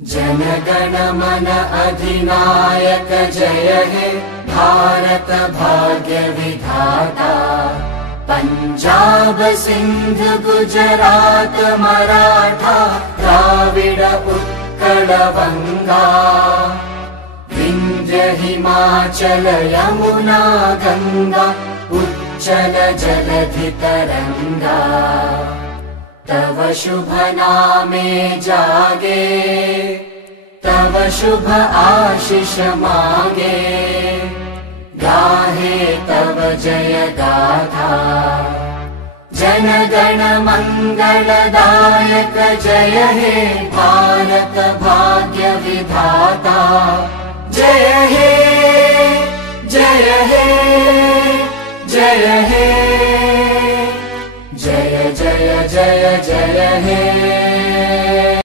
जनगण मन अधिनायक जय हे भारत भाग्य विधाता। पंजाब सिंध गुजरात मराठा द्राविड उत्कल बंगा। विंध्य हिमाचल यमुना गंगा उच्चल जलधि तरंगा। तव शुभ नामे जागे तव शुभ आशीष मागे। गाहे तव जय गाथा जनगण मंगलदायक जय हे भारत भाग्य विधाता। जय हे जय हे जय हे जय जय जय जय हे।